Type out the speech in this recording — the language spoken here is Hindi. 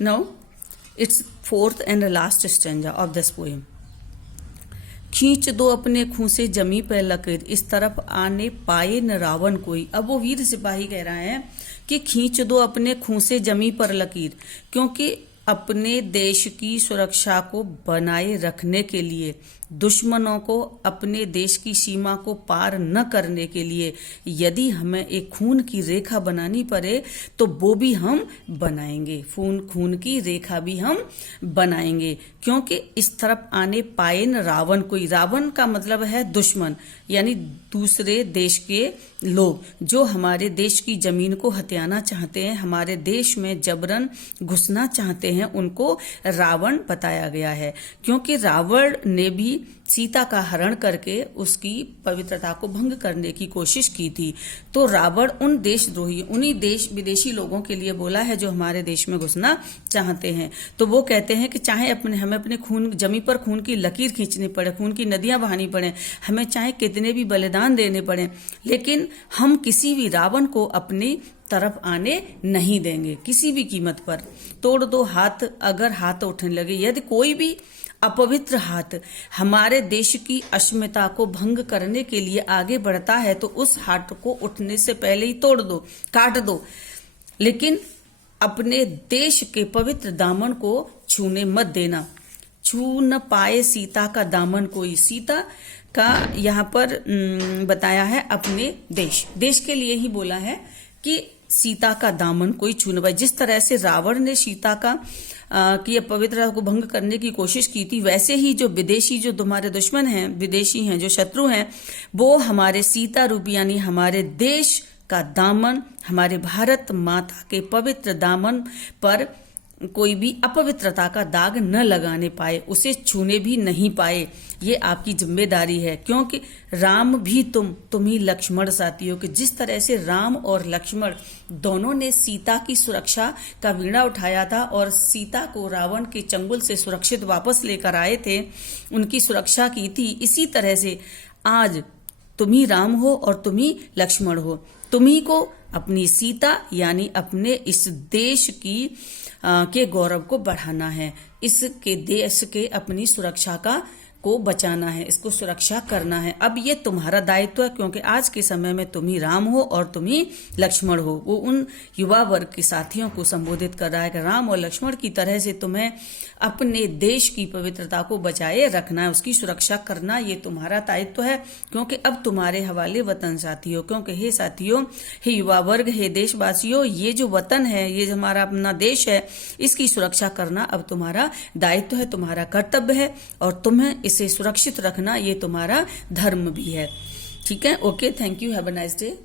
Now, it's fourth and last stanza of this poem. खींच दो अपने खूं से जमी पे लकीर, इस तरफ आने पाए न रावण कोई। अब वो वीर सिपाही कह रहा है कि खींच दो अपने खूं से जमी पर लकीर, क्योंकि अपने देश की सुरक्षा को बनाए रखने के लिए, दुश्मनों को अपने देश की सीमा को पार न करने के लिए यदि हमें एक खून की रेखा बनानी पड़े तो वो भी हम बनाएंगे। खून की रेखा भी हम बनाएंगे, क्योंकि इस तरफ आने पाए न रावण कोई। रावण का मतलब है दुश्मन, यानी दूसरे देश के लोग जो हमारे देश की जमीन को हथियाना चाहते हैं, हमारे देश में जबरन घुसना चाहते हैं, उनको रावण बताया गया है। क्योंकि रावण ने भी सीता का हरण करके उसकी पवित्रता को भंग करने की कोशिश की थी। तो रावण उन देशद्रोही, उन्हीं देश विदेशी लोगों के लिए बोला है जो हमारे देश में घुसना चाहते हैं। तो वो कहते हैं कि चाहे हमें अपने खून जमी पर खून की लकीर खींचनी पड़े, खून की नदियां बहानी पड़े, हमें चाहे कितने भी बलिदान देने पड़े, लेकिन हम किसी भी रावण को अपनी तरफ आने नहीं देंगे किसी भी कीमत पर। तोड़ दो हाथ अगर हाथ उठने लगे, यदि कोई भी अपवित्र हाथ हमारे देश की अस्मिता को भंग करने के लिए आगे बढ़ता है तो उस हाथ को उठने से पहले ही तोड़ दो, काट दो, लेकिन अपने देश के पवित्र दामन को छूने मत देना। छू न पाए सीता का दामन कोई। सीता का यहाँ पर बताया है अपने देश के लिए ही बोला है कि सीता का दामन कोई छू न पाए। जिस तरह से रावण ने सीता का की पवित्रता को भंग करने की कोशिश की थी, वैसे ही जो विदेशी, जो तुम्हारे दुश्मन हैं, विदेशी हैं, जो शत्रु हैं, वो हमारे सीता रूपी यानी हमारे देश का दामन, हमारे भारत माता के पवित्र दामन पर कोई भी अपवित्रता का दाग न लगाने पाए, उसे छूने भी नहीं पाए। ये आपकी जिम्मेदारी है, क्योंकि राम भी तुम ही लक्ष्मण साथी हो। कि जिस तरह से राम और लक्ष्मण दोनों ने सीता की सुरक्षा का बीड़ा उठाया था और सीता को रावण के चंगुल से सुरक्षित वापस लेकर आए थे, उनकी सुरक्षा की थी, इसी तरह से आज तुम ही राम हो और तुम ही लक्ष्मण हो। तुम्ही को अपनी सीता यानी अपने इस देश की के गौरव को बढ़ाना है, इसके देश के अपनी सुरक्षा को बचाना है, इसको सुरक्षा करना है। अब ये तुम्हारा दायित्व है, क्योंकि आज के समय में तुम ही राम हो और तुम ही लक्ष्मण हो। वो उन युवा वर्ग के साथियों को संबोधित कर रहा है कि राम और लक्ष्मण की तरह से तुम्हें अपने देश की पवित्रता को बचाए रखना है, उसकी सुरक्षा करना ये तुम्हारा दायित्व है। क्योंकि अब तुम्हारे हवाले वतन साथियों, क्योंकि हे साथियों, हे युवा वर्ग, हे देशवासियों, ये जो वतन है, ये हमारा अपना देश है, इसकी सुरक्षा करना अब तुम्हारा दायित्व है, तुम्हारा कर्तव्य है, और तुम्हें इसे सुरक्षित रखना ये तुम्हारा धर्म भी है। ठीक है, okay, thank you, have a nice day.